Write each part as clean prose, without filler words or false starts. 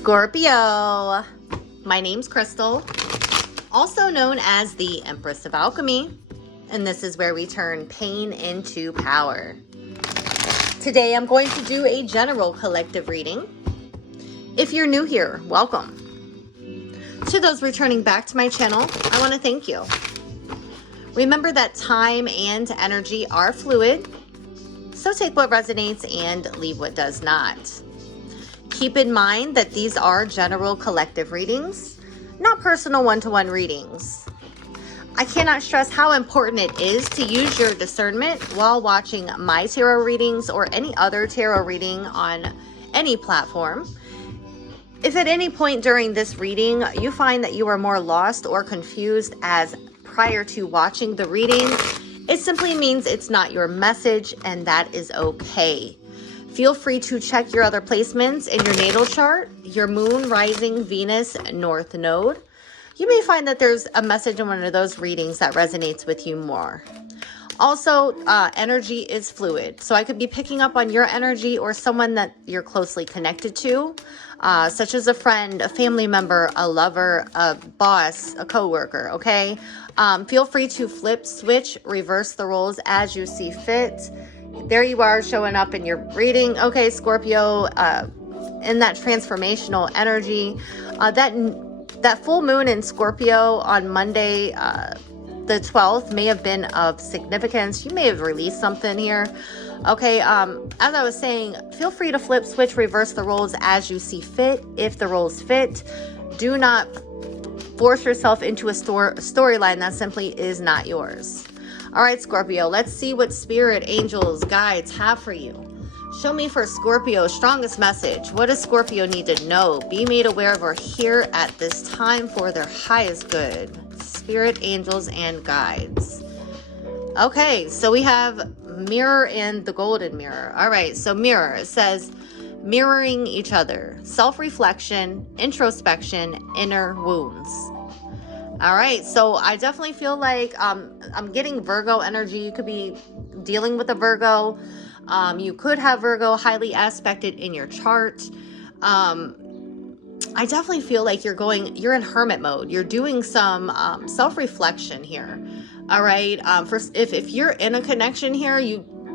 Scorpio, my name's Crystal, also known as the Empress of Alchemy, and this is where we turn pain into power. Today I'm going to do a general collective reading. If you're new here, welcome. To those returning back to my channel, I want to thank you. Remember that time and energy are fluid, so take what resonates and leave what does not. Keep in mind that these are general collective readings, not personal one-to-one readings. I cannot stress how important it is to use your discernment while watching my tarot readings or any other tarot reading on any platform. If at any point during this reading you find that you are more lost or confused as prior to watching the reading, it simply means it's not your message, and that is okay. Feel free to check your other placements in your natal chart, your moon, rising, Venus, north node. You may find that there's a message in one of those readings that resonates with you more. Also, energy is fluid, so I could be picking up on your energy or someone that you're closely connected to, such as a friend, a family member, a lover, a boss, a coworker, okay? Feel free to flip, switch, reverse the roles as you see fit. There you are showing up in your reading. Okay, Scorpio, in that transformational energy, that full moon in Scorpio on Monday, the 12th may have been of significance. You may have released something here. Okay, as I was saying, feel free to flip, switch, reverse the roles as you see fit. If the roles fit, do not force yourself into a storyline that simply is not yours. All right, Scorpio, let's see what spirit, angels, guides have for you. Show me for Scorpio's strongest message. What does Scorpio need to know, be made aware of, or hear at this time for their highest good? Spirit, angels, and guides. Okay, so we have mirror and the golden mirror. All right, so mirror, it says mirroring each other, self-reflection, introspection, inner wounds. All right, so I definitely feel like I'm getting Virgo energy. You could be dealing with a Virgo. You could have Virgo highly aspected in your chart. I definitely feel like you're in hermit mode. You're doing some self-reflection here. All right. If you're in a connection here,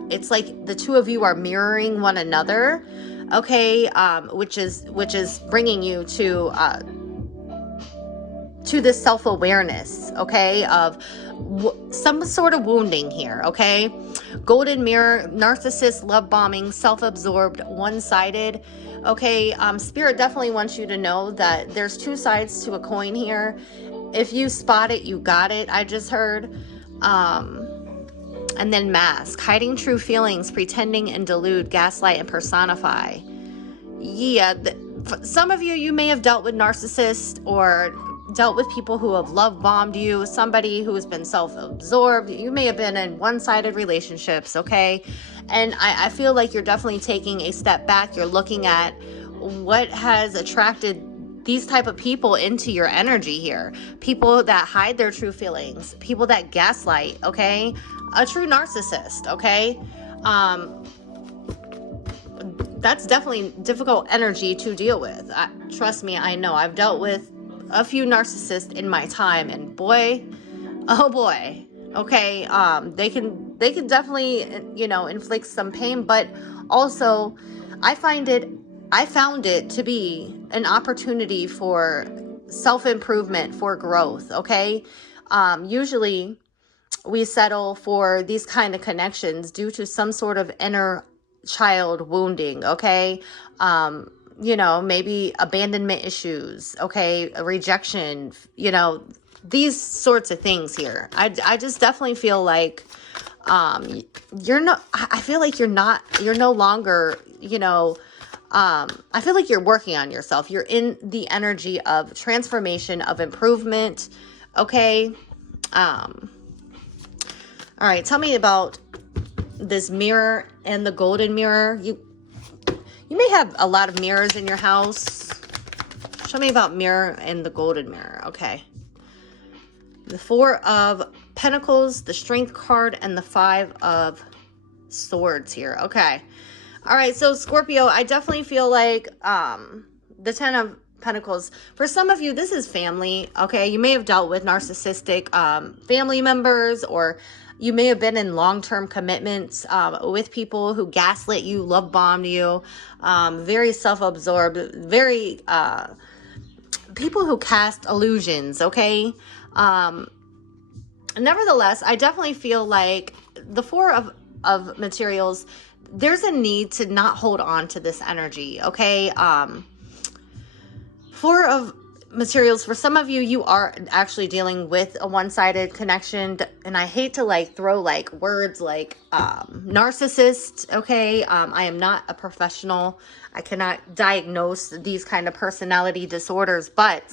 it's like the two of you are mirroring one another. Okay. Which is bringing you to this self-awareness, okay, of some sort of wounding here, okay? Golden mirror, narcissist, love bombing, self-absorbed, one-sided, okay? Spirit definitely wants you to know that there's two sides to a coin here. If you spot it, you got it, I just heard. And then mask, hiding true feelings, pretending and delude, gaslight and personify. Yeah, some of you may have dealt with narcissists or dealt with people who have love bombed you, somebody who has been self-absorbed. You may have been in one-sided relationships, okay? And I feel like you're definitely taking a step back. You're looking at what has attracted these type of people into your energy here. People that hide their true feelings, people that gaslight, okay? A true narcissist, okay? That's definitely difficult energy to deal with. Trust me, I know. I've dealt with a few narcissists in my time, and boy, oh boy, okay, they can definitely, inflict some pain, but also I found it to be an opportunity for self-improvement, for growth, okay? Usually we settle for these kind of connections due to some sort of inner child wounding, okay? Maybe abandonment issues, okay, a rejection, these sorts of things here. I just definitely feel like I feel like you're no longer, I feel like you're working on yourself. You're in the energy of transformation, of improvement, okay? All right, tell me about this mirror and the golden mirror. You may have a lot of mirrors in your house. Show me about mirror and the golden mirror. Okay. The 4 of Pentacles, the Strength card, and the 5 of Swords here. Okay. All right. So Scorpio, I definitely feel like the Ten of Pentacles. For some of you, this is family, okay? You may have dealt with narcissistic family members, or you may have been in long-term commitments with people who gaslit you, love bombed you, very self-absorbed, very people who cast illusions, okay? Nevertheless, I definitely feel like the Four of Materials, there's a need to not hold on to this energy, okay? Four of Materials, for some of you, you are actually dealing with a one-sided connection, and I hate to like throw like words like narcissist, okay? I am not a professional. I cannot diagnose these kind of personality disorders, but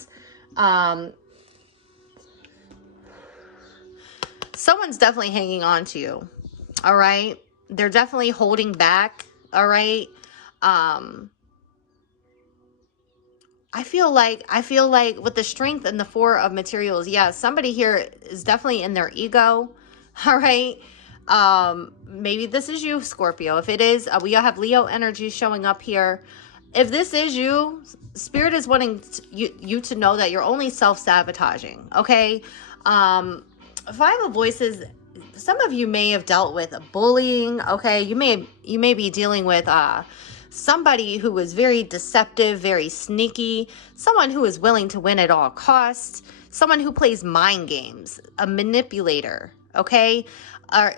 someone's definitely hanging on to you, all right? They're definitely holding back, all right? I feel like with the Strength and the Four of Materials, yeah, somebody here is definitely in their ego, all right? Maybe this is you, Scorpio. If it is, we all have Leo energy showing up here. If this is you, Spirit is wanting you to know that you're only self-sabotaging, okay? Five of Voices, some of you may have dealt with bullying, okay? You may be dealing with somebody who is very deceptive, very sneaky, someone who is willing to win at all costs, someone who plays mind games, a manipulator, okay?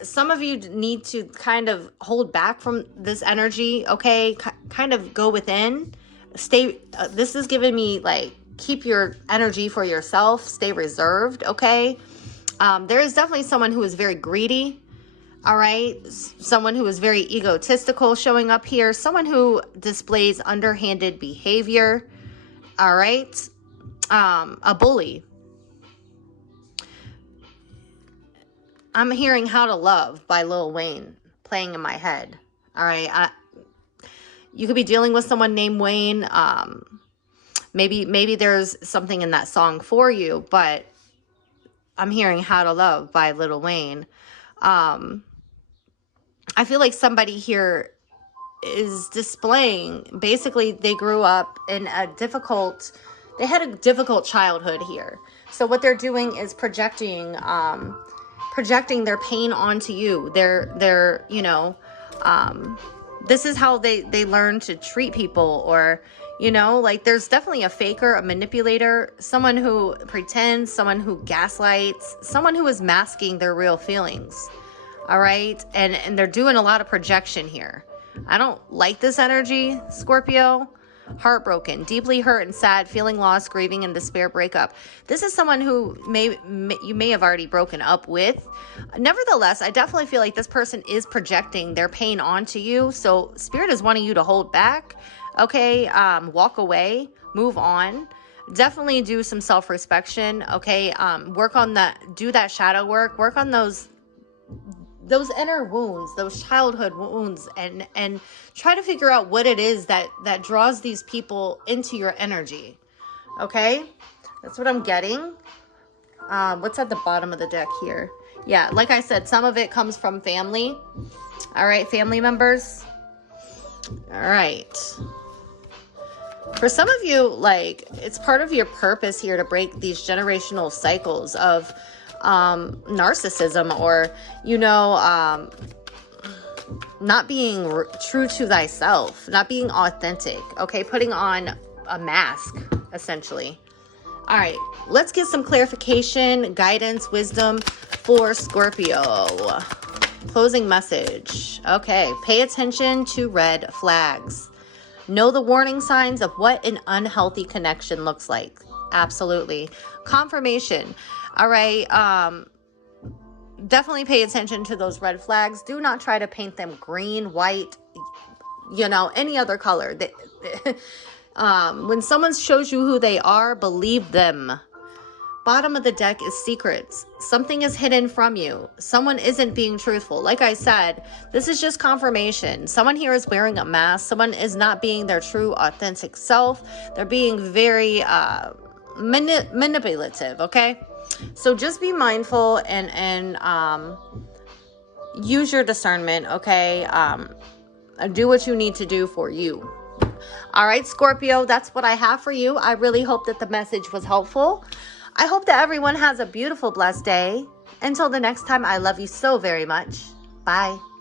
Some of you need to kind of hold back from this energy, okay? Kind of go within. Stay, this is giving me like, keep your energy for yourself, stay reserved, okay? There is definitely someone who is very greedy, all right? Someone who is very egotistical showing up here. Someone who displays underhanded behavior, all right? A bully. I'm hearing How to Love by Lil Wayne playing in my head, all right? You could be dealing with someone named Wayne. Maybe there's something in that song for you, but I'm hearing How to Love by Lil Wayne. I feel like somebody here is displaying, basically they grew up in they had a difficult childhood here. So what they're doing is projecting their pain onto you. They're you know, this is how they learn to treat people, or, you know, like there's definitely a faker, a manipulator, someone who pretends, someone who gaslights, someone who is masking their real feelings. All right. And they're doing a lot of projection here. I don't like this energy, Scorpio. Heartbroken, deeply hurt and sad, feeling lost, grieving, and despair, breakup. This is someone who you may have already broken up with. Nevertheless, I definitely feel like this person is projecting their pain onto you. So Spirit is wanting you to hold back. Okay. Walk away, move on. Definitely do some self-reflection. Okay. Work on do that shadow work, work on those inner wounds, those childhood wounds, and try to figure out what it is that draws these people into your energy. Okay? That's what I'm getting. What's at the bottom of the deck here? Yeah, like I said, some of it comes from family. All right, family members. All right. For some of you, like, it's part of your purpose here to break these generational cycles of narcissism, or, you know, not being true to thyself, not being authentic, okay? Putting on a mask, essentially. All right, let's get some clarification, guidance, wisdom for Scorpio. Closing message. Okay, pay attention to red flags. Know the warning signs of what an unhealthy connection looks like. Absolutely. Confirmation. All right. Definitely pay attention to those red flags. Do not try to paint them green, white, you know, any other color. When someone shows you who they are, believe them. Bottom of the deck is secrets. Something is hidden from you. Someone isn't being truthful. Like I said, this is just confirmation. Someone here is wearing a mask. Someone is not being their true, authentic self. They're being very manipulative, okay? So just be mindful and use your discernment, okay? Do what you need to do for you. All right, Scorpio, that's what I have for you. I really hope that the message was helpful. I hope that everyone has a beautiful, blessed day. Until the next time, I love you so very much. Bye.